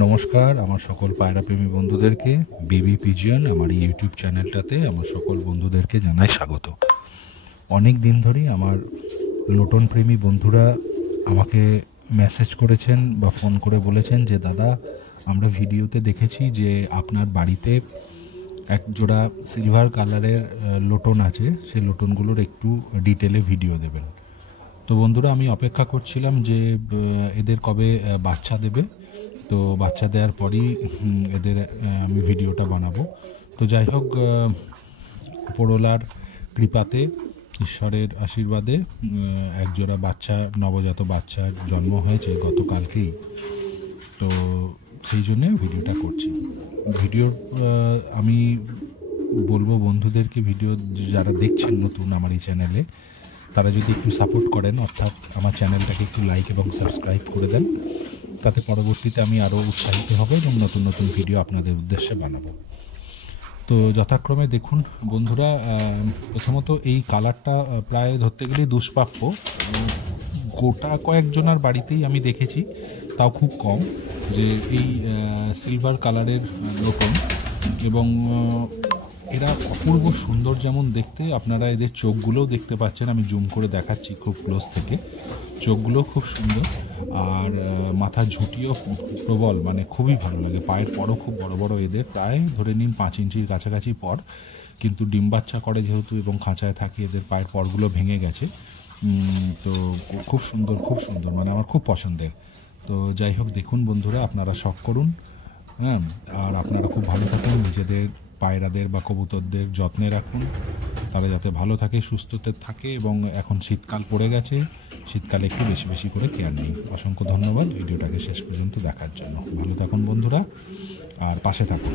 নমস্কার আমার সকল পায়রাপ্রেমী বন্ধুদেরকে বিবি পিজিয়ন আমার ইউটিউব চ্যানেলটাতে আমার সকল বন্ধুদেরকে জানাই স্বাগত। অনেক দিন ধরেই আমার লোটন প্রেমী বন্ধুরা আমাকে মেসেজ করেছেন বা ফোন করে বলেছেন যে দাদা, আমরা ভিডিওতে দেখেছি যে আপনার বাড়িতে এক জোড়া সিলভার কালারের লোটন আছে, সেই লোটনগুলোর একটু ডিটেলে ভিডিও দেবেন। তো বন্ধুরা, আমি অপেক্ষা করছিলাম যে এদের কবে বাচ্চা দেবে। তো বাচ্চা দেওয়ার পরই এদের আমি ভিডিওটা বানাবো। তো যাই হোক, উপরওয়ালার কৃপাতে, ঈশ্বরের আশীর্বাদে একজোড়া বাচ্চা, নবজাত বাচ্চার জন্ম হয়েছে গতকালকেই। তো সেই জন্যে ভিডিওটা করছি। ভিডিওর আমি বলবো বন্ধুদেরকে, ভিডিও যারা দেখছেন নতুন আমার এই চ্যানেলে, তারা যদি একটু সাপোর্ট করেন, অর্থাৎ আমার চ্যানেলটাকে একটু লাইক এবং সাবস্ক্রাইব করে দেন, তাতে পরবর্তীতে আমি আরও উৎসাহিত হব এবং নতুন নতুন ভিডিও আপনাদের উদ্দেশ্যে বানাবো। তো যথাক্রমে দেখুন বন্ধুরা, প্রথমত এই কালারটা প্রায় ধরতে গেলে দুষ্প্রাপ্য। গোটা কয়েকজনের বাড়িতেই আমি দেখেছি, তাও খুব কম, যে এই সিলভার কালারের লোটন। এবং এরা অপূর্ব সুন্দর যেমন দেখতে, আপনারা এদের চোখগুলোও দেখতে পাচ্ছেন, আমি জুম করে দেখাচ্ছি খুব ক্লোজ থেকে। চোখগুলো খুব সুন্দর, আর মাথার ঝুঁটিও প্রবল, মানে খুবই ভালো লাগে। পায়ের পরও খুব বড় বড় এদের, প্রায় ধরে নিন 5 ইঞ্চির কাছাকাছি পর, কিন্তু ডিম বাচ্চা করে যেহেতু এবং খাঁচায় থাকে, এদের পায়ের পরগুলো ভেঙে গেছে। তো খুব সুন্দর, খুব সুন্দর, মানে আমার খুব পছন্দের। তো যাই হোক, দেখুন বন্ধুরা, আপনারা শখ করুন, হ্যাঁ। আর আপনারা খুব ভালো থাকুন, নিজেদের পায়রাদের বা কবুতরদের যত্নে রাখুন, তারা যাতে ভালো থাকে, সুস্থতে থাকে। এবং এখন শীতকাল পড়ে গেছে, শীতকালে একটু বেশি বেশি করে কেয়ার নিন। অসংখ্য ধন্যবাদ ভিডিওটাকে শেষ পর্যন্ত দেখার জন্য। ভালো থাকুন বন্ধুরা, আর পাশে থাকুন।